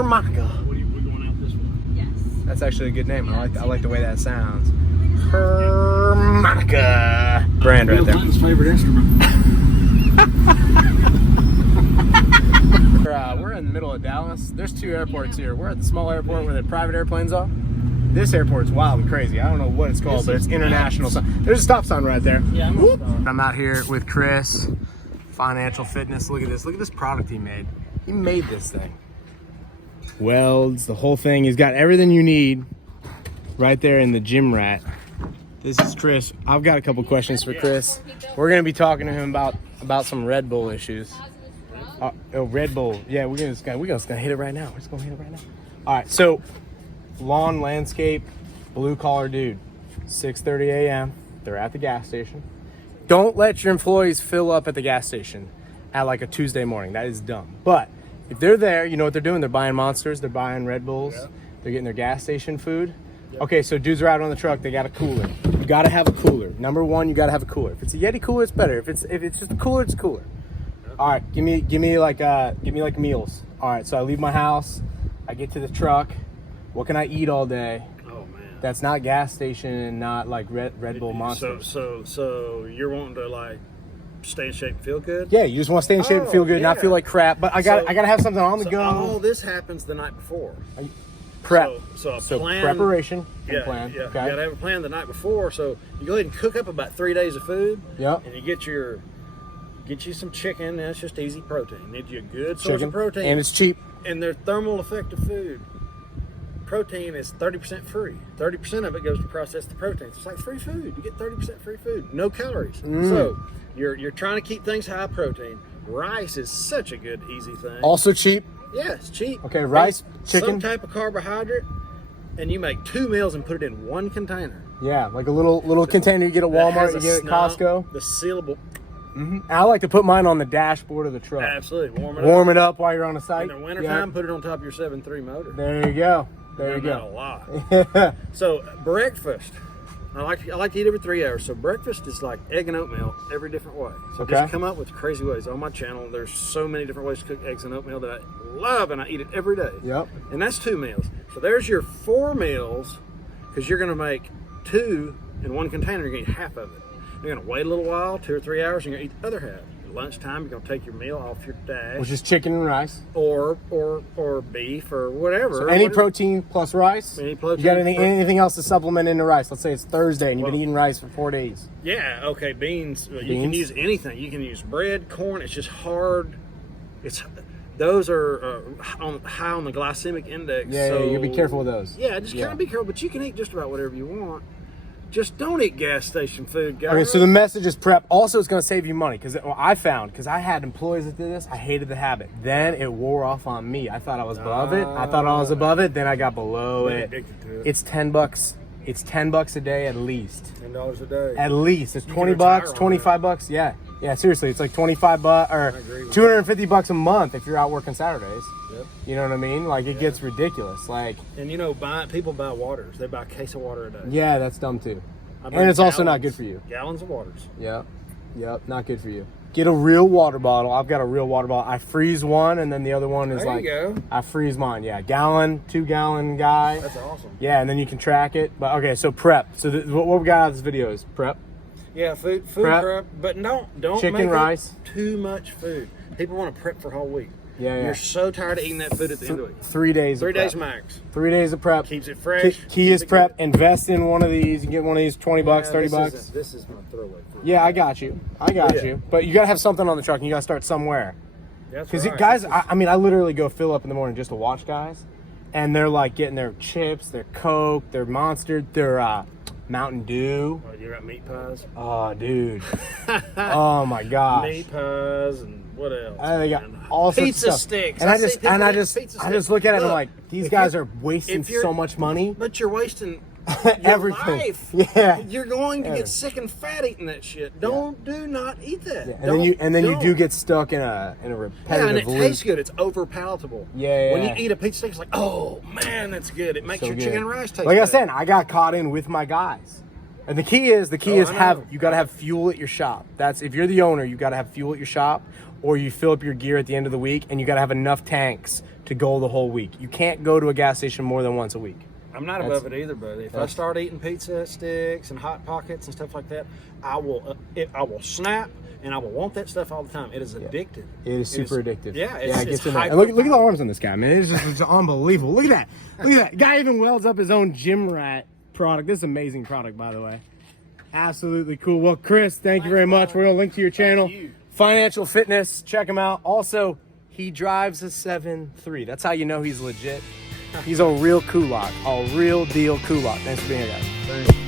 Harmonica. We're going out this way. Yes. That's actually a good name. I like the way that sounds. Harmonica. Brand right there. Clinton's favorite instrument. We're in the middle of Dallas. There's two airports here. We're at the small airport where the private airplanes are. This airport's wild and crazy. I don't know what it's called, but it's international. There's a stop sign right there. Yeah, I'm out here with Chris, Financial Fitness. Look at this. Look at this product he made. He made this thing. Welds, the whole thing. He's got everything you need right there in the gym rat. This is Chris. I've got a couple questions for Chris. We're going to be talking to him about some Red Bull issues. Red Bull. Yeah, we're just gonna hit it right now. We're just gonna hit it right now. All right, so lawn, landscape, blue collar dude. 6:30 a.m. They're at the gas station. Don't let your employees fill up at the gas station at like a Tuesday morning. That is dumb. But if they're there, you know what they're doing. They're buying Monsters. They're buying Red Bulls. Yep. They're getting their gas station food. Yep. Okay, so dudes are out on the truck. They got a cooler. You got to have a cooler. Number one, you got to have a cooler. If it's a Yeti cooler, it's better. If it's just a cooler, it's a cooler. All right, give me like meals. All right, so I leave my house, I get to the truck. What can I eat all day? Oh man, that's not gas station and not like Red Bull Monsters. So you're wanting to like stay in shape and feel good? Yeah, you just want to stay in shape and feel good, not feel like crap. But I gotta have something on the go. All this happens the night before. Prep. So plan, preparation and yeah, plan. Yeah, okay. You gotta have a plan the night before. So you go ahead and cook up about 3 days of food. Yep. And you get you some chicken. That's just easy protein. Need you a good source of protein. And it's cheap. And they're thermal effective food. Protein is 30% free. 30% of it goes to process the proteins. It's like free food. You get 30% free food. No calories. So you're trying to keep things high protein. Rice is such a good, easy thing. Also cheap. Yeah, it's cheap. Okay, rice, chicken. Some type of carbohydrate. And you make 2 meals and put it in one container. Yeah, like a little container you get at Walmart, you get at Costco. The sealable. I like to put mine on the dashboard of the truck. Absolutely. Warm it up while you're on a site. In the wintertime, put it on top of your 7.3 motor. There you go. There you go. A lot. So breakfast. I like to eat every 3 hours. So breakfast is like egg and oatmeal every different way. So just come up with crazy ways. On my channel, there's so many different ways to cook eggs and oatmeal that I love, and I eat it every day. Yep. And that's 2 meals. So there's your 4 meals, because you're going to make 2 in one container. You're going to eat half of it. You're going to wait a little while, 2 or 3 hours, and you're going to eat the other half. At lunchtime, you're going to take your meal off your dash. Which is chicken and rice. Or beef or whatever. So any protein plus rice? Any protein. You got anything else to supplement into rice? Let's say it's Thursday and you've been eating rice for 4 days. Yeah, okay, beans. You can use anything. You can use bread, corn. It's just hard. Those are high on the glycemic index. Yeah, so you be careful with those. Yeah, just kind of be careful. But you can eat just about whatever you want. Just don't eat gas station food, guys. Okay, so the message is prep. Also, it's going to save you money because I had employees that did this. I hated the habit. Then it wore off on me. I thought I was above it. Then I got below it. Addicted to it. It's $10. It's $10 a day at least. $10 a day. At least. It's $20, $25. Yeah. Yeah, seriously, it's like $25 or $250 a month if you're out working Saturdays. Yep. You know what I mean? Like it gets ridiculous. Like, and people buy waters. They buy a case of water a day. Yeah, that's dumb too. And it's also not good for you. Gallons of waters. Yep, not good for you. Get a real water bottle. I've got a real water bottle. I freeze one, and then the other one is there you go. I freeze mine. Yeah, gallon, 2 gallon guy. That's awesome. Yeah, and then you can track it. But okay, so prep. So what we got out of this video is prep. Yeah, food prep, but don't chicken, make rice. Too much food. People want to prep for a whole week. Yeah. You're so tired of eating that food at the end of the week. 3 days. 3 days max. 3 days of prep. Keeps it fresh. Key is prep. Invest in one of these. You get one of these, $20, $30. This is my throwaway food. Yeah, I got you. But you got to have something on the truck, and you got to start somewhere. Because guys, I literally go fill up in the morning just to watch guys, and they're like getting their chips, their Coke, their Monster, their Mountain Dew. Oh, you got meat pies? Oh, dude. Oh my gosh. Meat pies and what else? They got all sorts of pizza stuff. sticks. And I just look at it and I'm like, these guys are wasting so much money. But you're wasting everything. Life. Yeah. You're going to get sick and fat eating that shit. Do not eat that. Yeah. And then you do get stuck in a repetitive and it tastes good. It's over palatable. Yeah. When you eat a pizza stick, it's like, oh man, that's good. It makes your chicken and rice taste like good. I said, I got caught in with my guys. And the key is I know. you got to have fuel at your shop. That's if you're the owner, you got to have fuel at your shop, or you fill up your gear at the end of the week, and you got to have enough tanks to go the whole week. You can't go to a gas station more than once a week. I'm not above it either, buddy. If I start eating pizza sticks and Hot Pockets and stuff like that, I will snap, and I will want that stuff all the time. It is addictive. It is super addictive. Yeah, it gets in there. And look at the arms on this guy, man. It's unbelievable. Look at that. Look at that. Guy even welds up his own gym rat product. This is an amazing product, by the way. Absolutely cool. Well, Chris, thank you very much. We're going to link to your channel. Financial Fitness. Check him out. Also, he drives a 7.3. That's how you know he's legit. He's a real kulak. A real deal kulak. Thanks for being here, guys. Thanks.